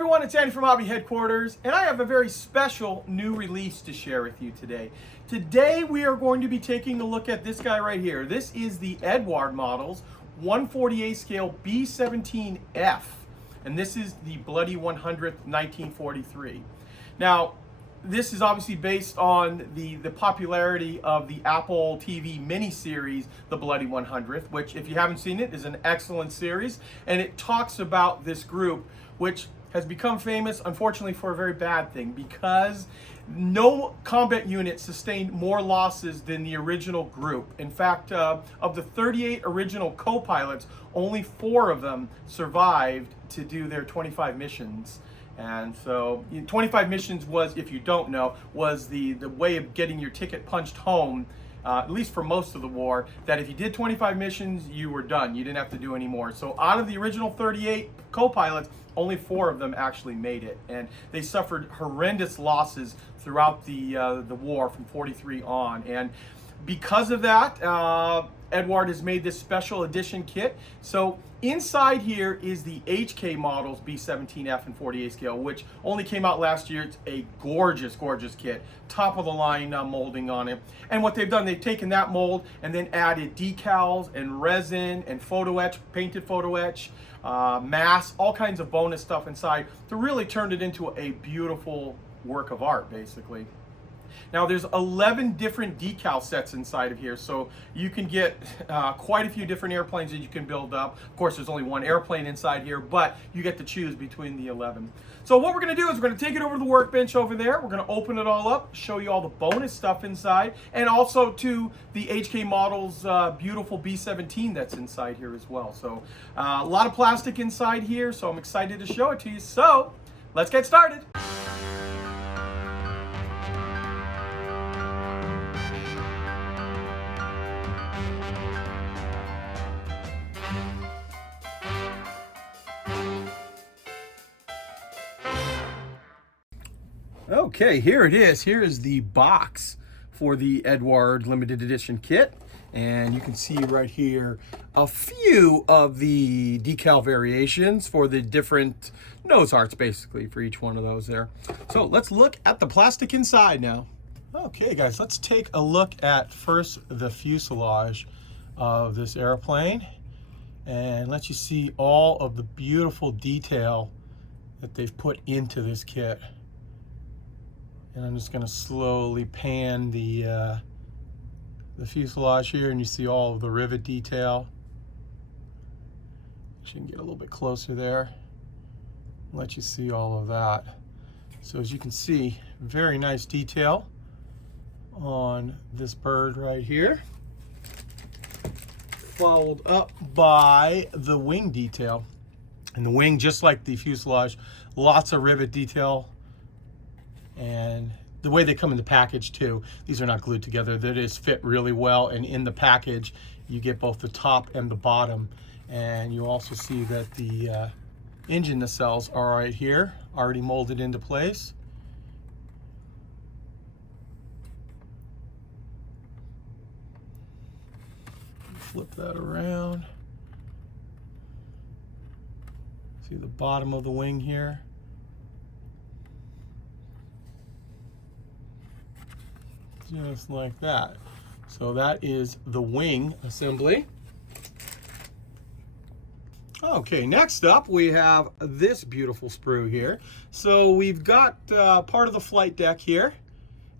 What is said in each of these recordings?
everyone, it's Andy from Hobby Headquarters, and I have a very special new release to share with you today. Today we are going to be taking a look at this guy right here. This is the Eduard models 1/48 scale B17F, and this is the bloody 100th 1943. Now, this is obviously based on the popularity of the Apple TV miniseries, The Bloody 100th, which, if you haven't seen it, is an excellent series, and it talks about this group, which has become famous, unfortunately, for a very bad thing, because no combat unit sustained more losses than the original group. In fact, of the 38 original co-pilots, only 4 of them survived to do their 25 missions. And so 25 missions was, if you don't know, was the way of getting your ticket punched home, at least for most of the war, that if you did 25 missions, you were done. You didn't have to do any more. So out of the original 38 co-pilots, only 4 of them actually made it. And they suffered horrendous losses throughout the war from 43 on. And because of that, Eduard has made this special edition kit. So inside here is the HK models B17F and 48 scale, which only came out last year. It's a gorgeous, gorgeous kit. Top of the line molding on it. And what they've done, they've taken that mold and then added decals and resin and photo-etch, painted photo-etch, mass, all kinds of bonus stuff inside to really turn it into a beautiful work of art, basically. Now, there's 11 different decal sets inside of here, so you can get quite a few different airplanes that you can build up. Of course, there's only one airplane inside here, but you get to choose between the 11. So what we're going to do is we're going to take it over to the workbench over there. We're going to open it all up, show you all the bonus stuff inside, and also to the HK Models beautiful B17 that's inside here as well. So a lot of plastic inside here, so I'm excited to show it to you. So let's get started. Okay, here it is. Here is the box for the Eduard limited edition kit. And you can see right here a few of the decal variations for the different nose arts, basically, for each one of those there. So let's look at the plastic inside now. Okay, guys, let's take a look at first the fuselage of this airplane and let you see all of the beautiful detail that they've put into this kit. And I'm just going to slowly pan the fuselage here, and you see all of the rivet detail. You can get a little bit closer there, let you see all of that. So as you can see, very nice detail on this bird right here, followed up by the wing detail. And the wing, just like the fuselage, lots of rivet detail. And the way they come in the package too, these are not glued together. They just fit really well, and in the package you get both the top and the bottom. And you also see that the engine nacelles are right here, already molded into place. Flip that around. See the bottom of the wing here. Just like that. So that is the wing assembly. Okay, next up we have this beautiful sprue here. So we've got part of the flight deck here,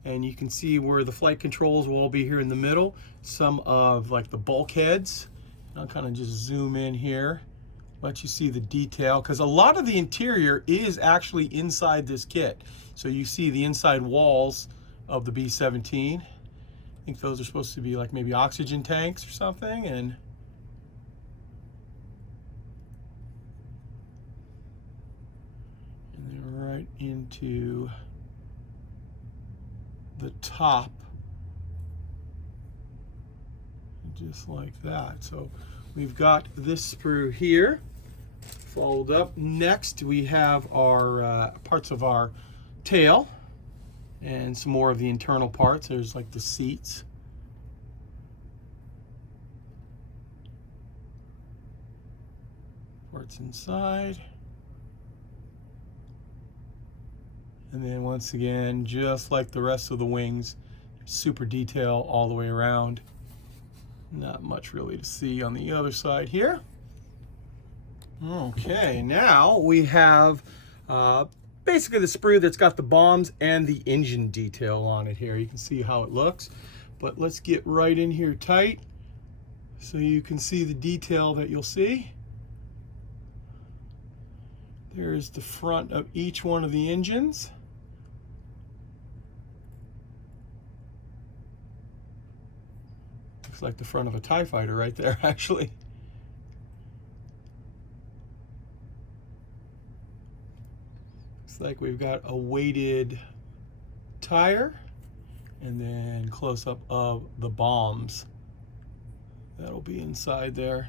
and you can see where the flight controls will all be here in the middle. Some of like the bulkheads. I'll kind of just zoom in here, let you see the detail, because a lot of the interior is actually inside this kit. So you see the inside walls of the B17. I think those are supposed to be like maybe oxygen tanks or something, and then right into the top, just like that. So we've got this sprue here followed up. Next we have our parts of our tail and some more of the internal parts. There's like the seats. Parts inside. And then once again, just like the rest of the wings, super detail all the way around. Not much really to see on the other side here. Okay, now we have basically the sprue that's got the bombs and the engine detail on it here. You can see how it looks, but let's get right in here tight so you can see the detail that you'll see. There's the front of each one of the engines. Looks like the front of a TIE fighter right there, actually. Looks like we've got a weighted tire, and then close up of the bombs. That'll be inside there.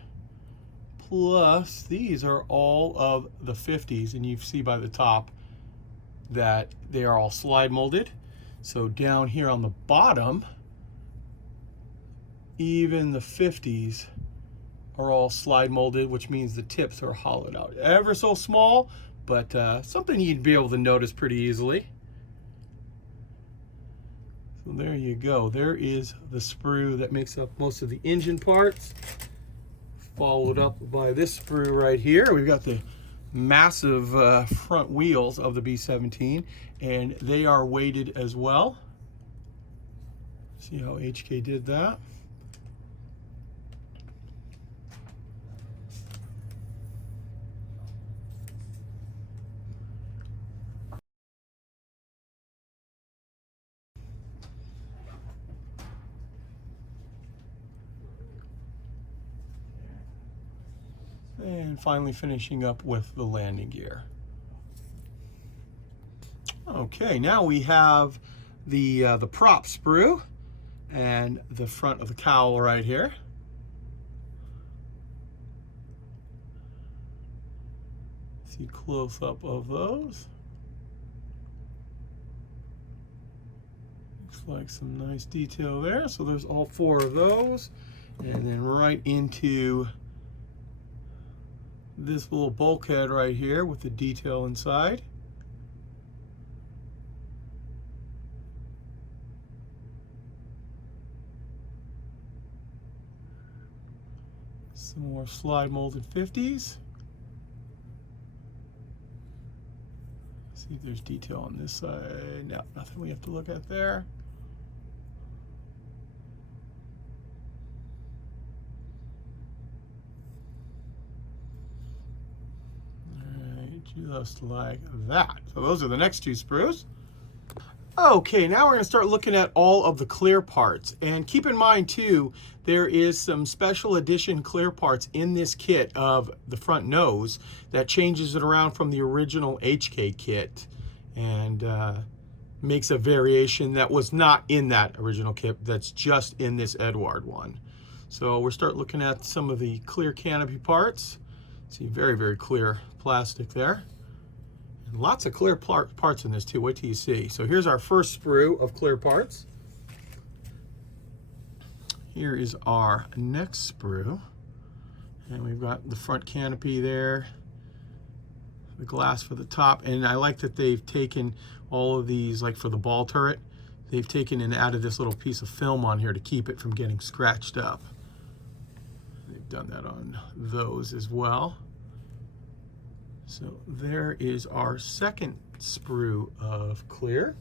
Plus, these are all of the 50s, and you see by the top that they are all slide molded. So down here on the bottom, even the 50s are all slide molded, which means the tips are hollowed out. Ever so small, but something you'd be able to notice pretty easily. So there you go. There is the sprue that makes up most of the engine parts, followed up by this sprue right here. We've got the massive front wheels of the B17, and they are weighted as well. See how HK did that? And finally finishing up with the landing gear. Okay, now we have the prop sprue and the front of the cowl right here. See close up of those. Looks like some nice detail there. So there's all 4 of those, and then right into this little bulkhead right here with the detail inside. Some more slide molded 50s. See if there's detail on this side. No, nothing we have to look at there. Just like that. So those are the next 2 sprues. Okay, now we're going to start looking at all of the clear parts. And keep in mind too, there is some special edition clear parts in this kit of the front nose that changes it around from the original HK kit and makes a variation that was not in that original kit, that's just in this Eduard one. So we'll start looking at some of the clear canopy parts. See, very, very clear plastic there. And lots of clear parts in this too. Wait till you see. So here's our first sprue of clear parts. Here is our next sprue. And we've got the front canopy there, the glass for the top. And I like that they've taken all of these, like for the ball turret, they've taken and added this little piece of film on here to keep it from getting scratched up. They've done that on those as well. So there is our second sprue of clear.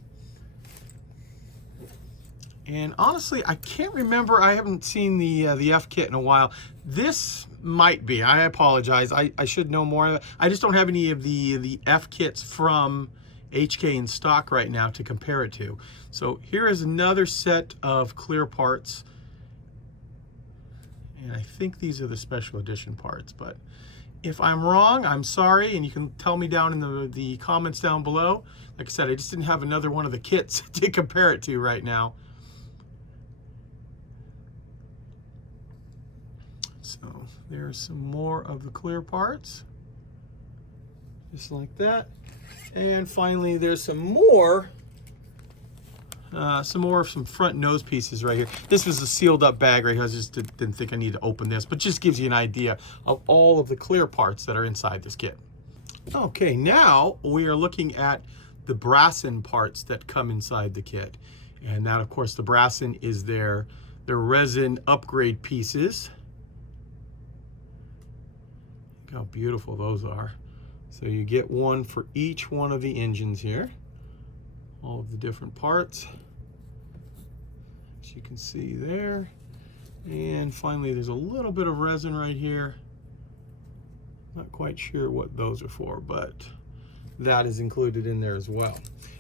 And honestly, I can't remember. I haven't seen the F kit in a while. This might be. I apologize. I should know more. I just don't have any of the F kits from HK in stock right now to compare it to. So here is another set of clear parts. And I think these are the special edition parts, but if I'm wrong, I'm sorry, and you can tell me down in the comments down below. Like I said, I just didn't have another one of the kits to compare it to right now. So there's some more of the clear parts, just like that. And finally, there's some more some front nose pieces right here. This was a sealed up bag right here. I just didn't think I need to open this, but just gives you an idea of all of the clear parts that are inside this kit. Okay, now we are looking at the Resin parts that come inside the kit. And that, of course, the Resin is their resin upgrade pieces. Look how beautiful those are. So you get one for each one of the engines here. All of the different parts, as you can see there. And finally, there's a little bit of resin right here. Not quite sure what those are for, but that is included in there as well.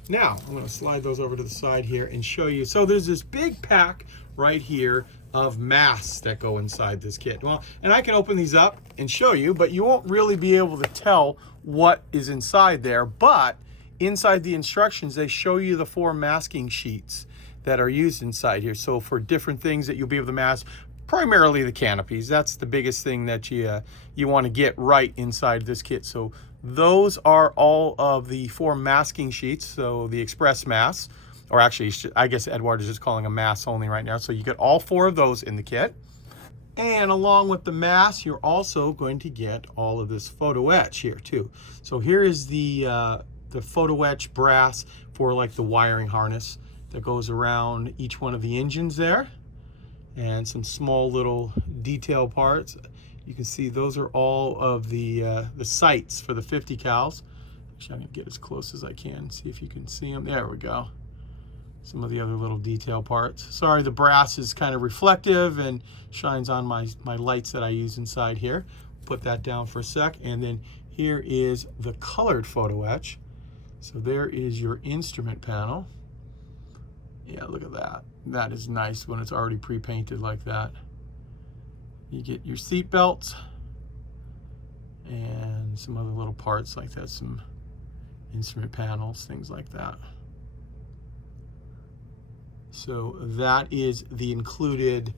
Now, I'm going to slide those over to the side here and show you. So there's this big pack right here of masks that go inside this kit. Well, and I can open these up and show you, but you won't really be able to tell what is inside there. But inside the instructions, they show you the 4 masking sheets that are used inside here. So for different things that you'll be able to mask, primarily the canopies. That's the biggest thing that you want to get right inside this kit. So those are all of the 4 masking sheets. So the express masks, or actually, I guess Eduard is just calling them masks only right now. So you get all 4 of those in the kit. And along with the mask, you're also going to get all of this Photo-etch here too. So here is the Photo-etch brass for like the wiring harness that goes around each one of the engines there. And some small little detail parts. You can see those are all of the sights for the 50 cals. Actually, I'm gonna get as close as I can, see if you can see them. There we go. Some of the other little detail parts. Sorry, the brass is kind of reflective and shines on my lights that I use inside here. Put that down for a sec. And then here is the colored Photo-etch. So there is your instrument panel. Yeah, look at that. That is nice when it's already pre-painted like that. You get your seat belts and some other little parts like that, some instrument panels, things like that. So that is the included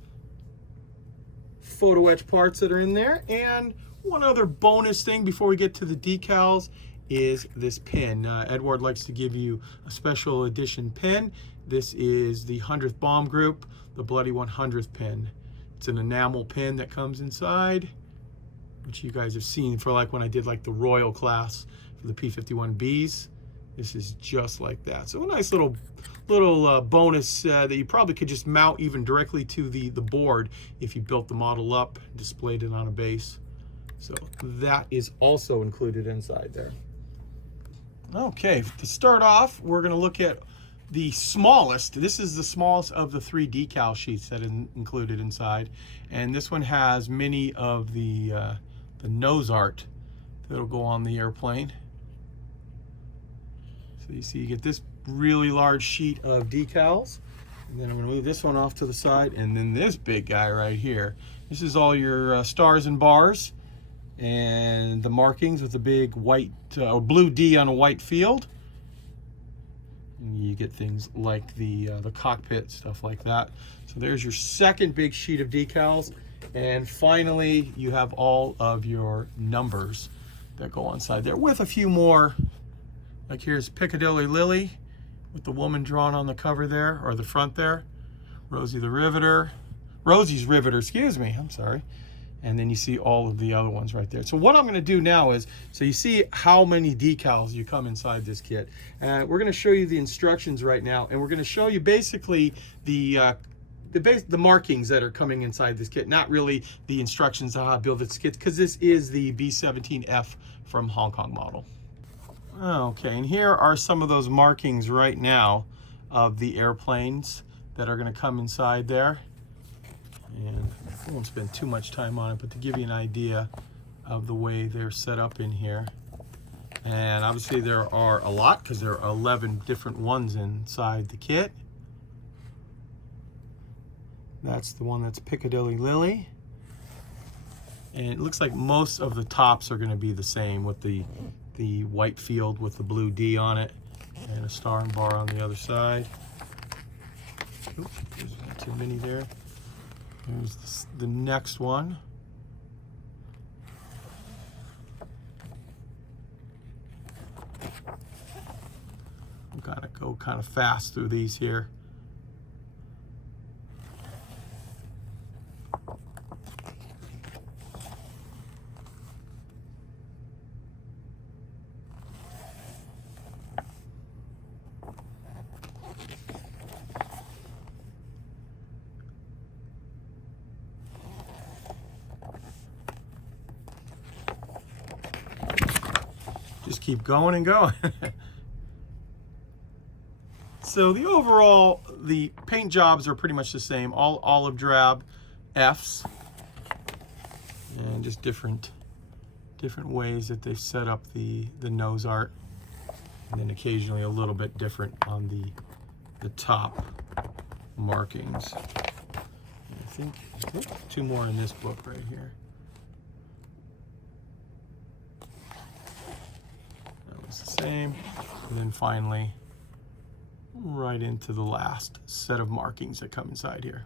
Photo-etch parts that are in there. And one other bonus thing before we get to the decals is this pin. Eduard likes to give you a special edition pin. This is the 100th bomb group, the Bloody 100th pin. It's an enamel pin that comes inside, which you guys have seen for like when I did like the Royal class for the P-51Bs. This is just like that. So a nice little bonus that you probably could just mount even directly to the board if you built the model up, displayed it on a base. So that is also included inside there. Okay, to start off, we're going to look at the smallest. This is the smallest of the 3 decal sheets that is included inside, and this one has many of the nose art that'll go on the airplane. So you see, you get this really large sheet of decals, and then I'm going to move this one off to the side, and then this big guy right here. This is all your stars and bars and the markings with the big white or blue D on a white field. You get things like the cockpit, stuff like that. So there's your second big sheet of decals. And finally, you have all of your numbers that go inside there with a few more. Like here's Piccadilly Lily with the woman drawn on the cover there, or the front there. Rosie's Riveter, excuse me, I'm sorry. And then you see all of the other ones right there. So what I'm going to do now is, so you see how many decals you come inside this kit. We're going to show you the instructions right now, and we're going to show you basically the markings that are coming inside this kit, not really the instructions on how to build this kit, because this is the B17F from Hong Kong model. Okay, and here are some of those markings right now of the airplanes that are going to come inside there. And I won't spend too much time on it, but to give you an idea of the way they're set up in here. And obviously there are a lot, because there are 11 different ones inside the kit. That's the one that's Piccadilly Lily. And it looks like most of the tops are going to be the same, with the white field with the blue D on it and a star and bar on the other side. Oops, there's too many there. There's the next one. I'm gonna go kind of fast through these here. keep going and going. So the overall, the paint jobs are pretty much the same, all olive drab Fs, and just different ways that they've set up the nose art, and then occasionally a little bit different on the top markings. I think two more in this book right here. That was the same, and then finally right into the last set of markings that come inside here.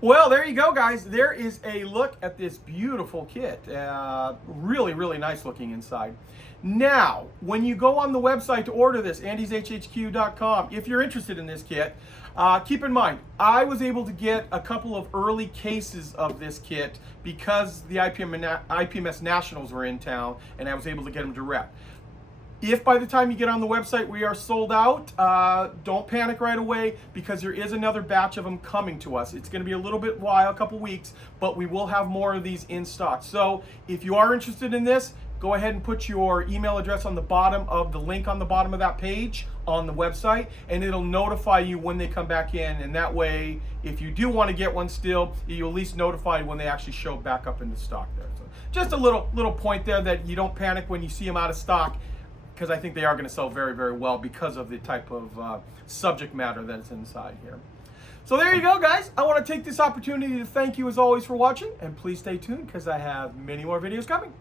Well, there you go, guys. There is a look at this beautiful kit. Really, really nice looking inside. Now, when you go on the website to order this, andyshhq.com, if you're interested in this kit, keep in mind, I was able to get a couple of early cases of this kit because the IPMS Nationals were in town, and I was able to get them direct. If by the time you get on the website we are sold out, don't panic right away, because there is another batch of them coming to us. It's going to be a little bit while, a couple weeks, but we will have more of these in stock. So if you are interested in this, go ahead and put your email address on the bottom of the link on the bottom of that page on the website, and it'll notify you when they come back in. And that way, if you do want to get one still, you'll at least notified when they actually show back up into stock there. So just a little point there, that you don't panic when you see them out of stock, because I think they are going to sell very, very well because of the type of subject matter that's inside here. So there you go, guys. I want to take this opportunity to thank you as always for watching, and please stay tuned because I have many more videos coming.